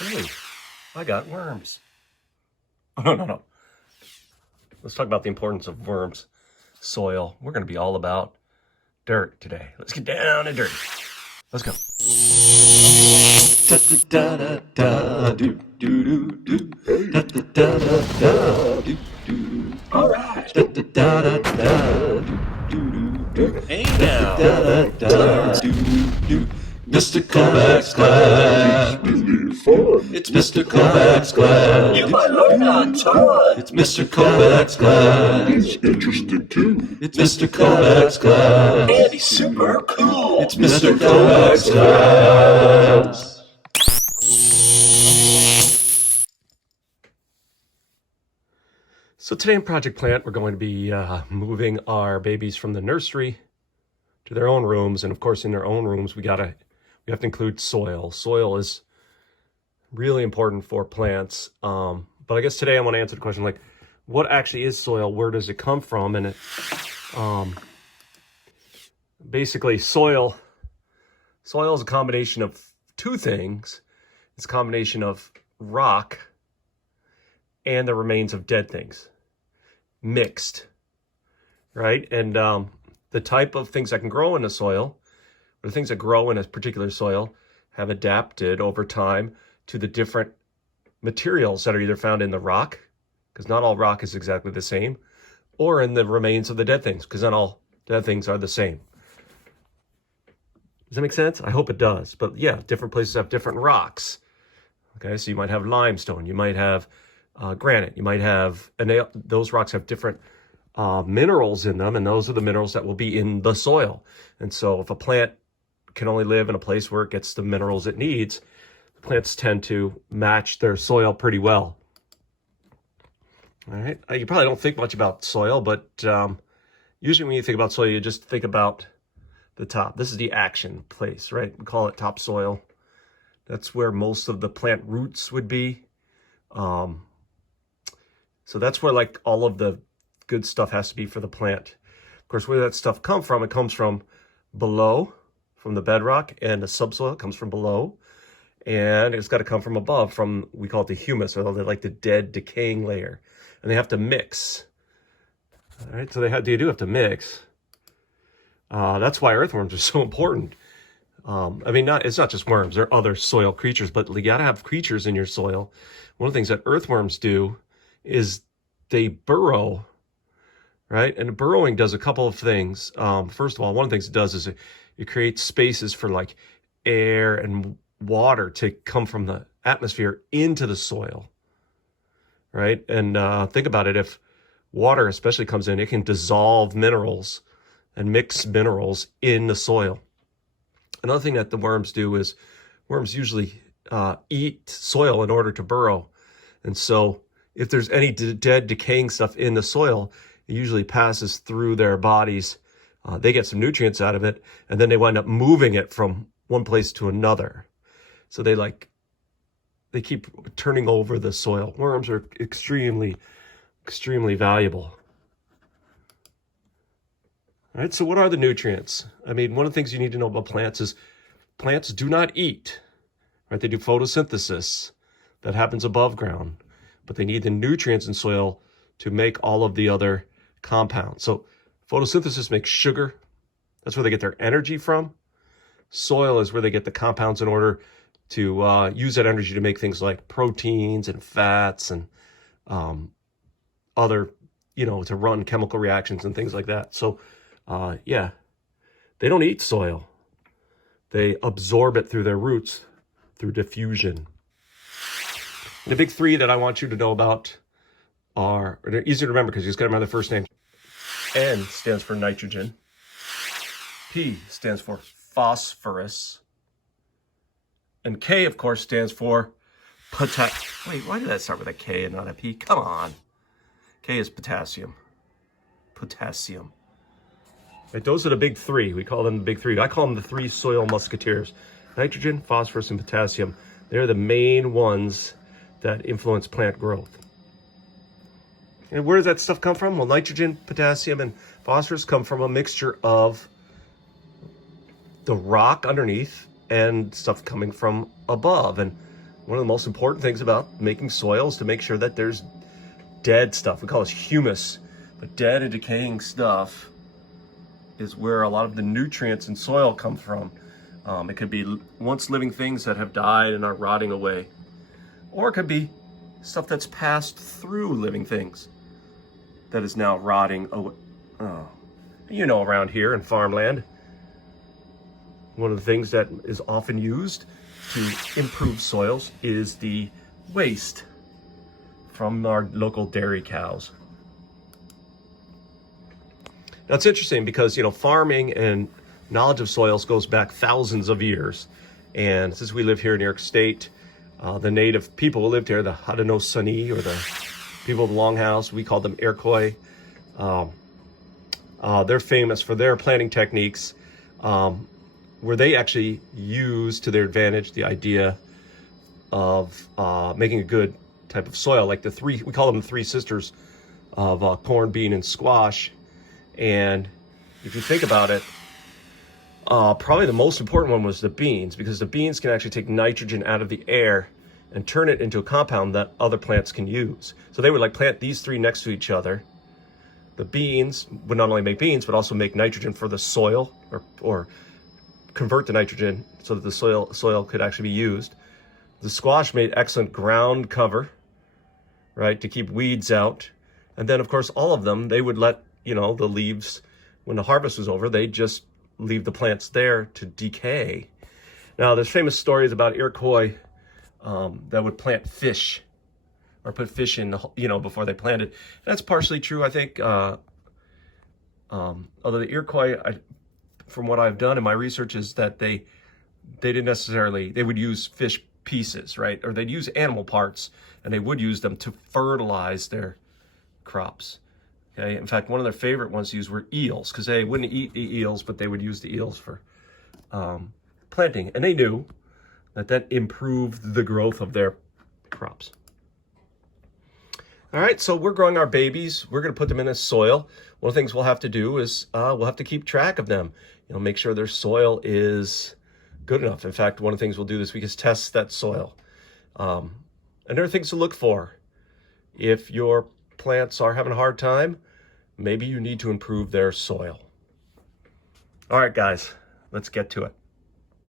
Hey, I got worms. Oh, no, no, no. Let's talk about the importance of worms, soil. We're going to be all about dirt today. Let's get down to dirt. Let's go. All right. Hey now. Mr. Kovacs Class. It's Mr. Kovacs Class. You might learn a ton. It's Mr. Kovacs Class. He's interested too. It's Mr. Kovacs Class. And he's super cool. It's Mr. Kovacs Class. So today in Project Plant, we're going to be moving our babies from the nursery to their own rooms. And of course, in their own rooms, we have to include soil. Soil is really important for plants. But I guess today I want to answer the question, like, what actually is soil? Where does it come from? And basically, soil is a combination of two things. It's a combination of rock and the remains of dead things mixed, right? And the type of things that can grow in the soil, or the things that grow in a particular soil, have adapted over time to the different materials that are either found in the rock, because not all rock is exactly the same, or in the remains of the dead things, because not all dead things are the same. Does that make sense? I hope it does. But yeah, different places have different rocks. Okay, so you might have limestone, you might have granite, you might have, and those rocks have different minerals in them, and those are the minerals that will be in the soil. And so if a plant can only live in a place where it gets the minerals it needs, the plants tend to match their soil pretty well. All right, you probably don't think much about soil, but usually when you think about soil, you just think about the top. This is the action place, right? We call it topsoil. That's where most of the plant roots would be. So that's where like all of the good stuff has to be for the plant. Of course, where that stuff comes from, it comes from below, from the bedrock, and the subsoil comes from below. And it's got to come from above, from, we call it the humus, or like the dead decaying layer. And they have to mix. All right, so they do have to mix. That's why earthworms are so important. I mean, it's not just worms, there are other soil creatures, but you got to have creatures in your soil. One of the things that earthworms do is they burrow, right? And burrowing does a couple of things. First of all, one of the things it does is it creates spaces for like air and water to come from the atmosphere into the soil, right? And think about it, if water especially comes in, it can dissolve minerals and mix minerals in the soil. Another thing that the worms do is worms usually eat soil in order to burrow. And so if there's any dead decaying stuff in the soil, it usually passes through their bodies. They get some nutrients out of it, and then they wind up moving it from one place to another. So they keep turning over the soil. Worms are extremely, extremely valuable. All right, so what are the nutrients? I mean, one of the things you need to know about plants is plants do not eat, right? They do photosynthesis that happens above ground, but they need the nutrients in soil to make all of the other compounds. So photosynthesis makes sugar. That's where they get their energy from. Soil is where they get the compounds in order to use that energy to make things like proteins and fats and other, to run chemical reactions and things like that. So yeah, they don't eat soil. They absorb it through their roots, through diffusion. The big three that I want you to know about they're easy to remember because you just got to remember the first name. N stands for nitrogen. P stands for phosphorus. And K, of course, stands for potassium. Wait, why did that start with a K and not a P? Come on. K is potassium. Potassium. Right, those are the big three. We call them the big three. I call them the three soil musketeers. Nitrogen, phosphorus, and potassium. They're the main ones that influence plant growth. And where does that stuff come from? Well, nitrogen, potassium, and phosphorus come from a mixture of the rock underneath and stuff coming from above. And one of the most important things about making soil is to make sure that there's dead stuff. We call this humus, but dead and decaying stuff is where a lot of the nutrients in soil come from. It could be once living things that have died and are rotting away, or it could be stuff that's passed through living things that is now rotting away. Oh, you know, around here in farmland, one of the things that is often used to improve soils is the waste from our local dairy cows. Now it's interesting because, you know, farming and knowledge of soils goes back thousands of years. And since we live here in New York State, the native people who lived here, the Haudenosaunee, or the people of the Longhouse, we call them Iroquois. They're famous for their planting techniques, where they actually use to their advantage the idea of making a good type of soil, like we call them the three sisters of corn, bean, and squash. And if you think about it, probably the most important one was the beans, because the beans can actually take nitrogen out of the air and turn it into a compound that other plants can use. So they would like plant these three next to each other. The beans would not only make beans, but also make nitrogen for the soil, or convert the nitrogen so that the soil could actually be used. The squash made excellent ground cover, right, to keep weeds out. And then, of course, all of them, they would let, you know, the leaves, when the harvest was over, they just leave the plants there to decay. Now, there's famous stories about Iroquois that would plant fish, or put fish in, you know, before they planted. That's partially true, I think. Although the Iroquois, from what I've done in my research, is that they didn't necessarily, they would use fish pieces, right? Or they'd use animal parts, and they would use them to fertilize their crops. Okay. In fact, one of their favorite ones to use were eels, because they wouldn't eat the eels, but they would use the eels for planting. And they knew that improved the growth of their crops. All right, so we're growing our babies. We're going to put them in a soil. One of the things we'll have to do is we'll have to keep track of them. You know, make sure their soil is good enough. In fact, one of the things we'll do this week is test that soil. And there are things to look for. If your plants are having a hard time, maybe you need to improve their soil. All right, guys, let's get to it.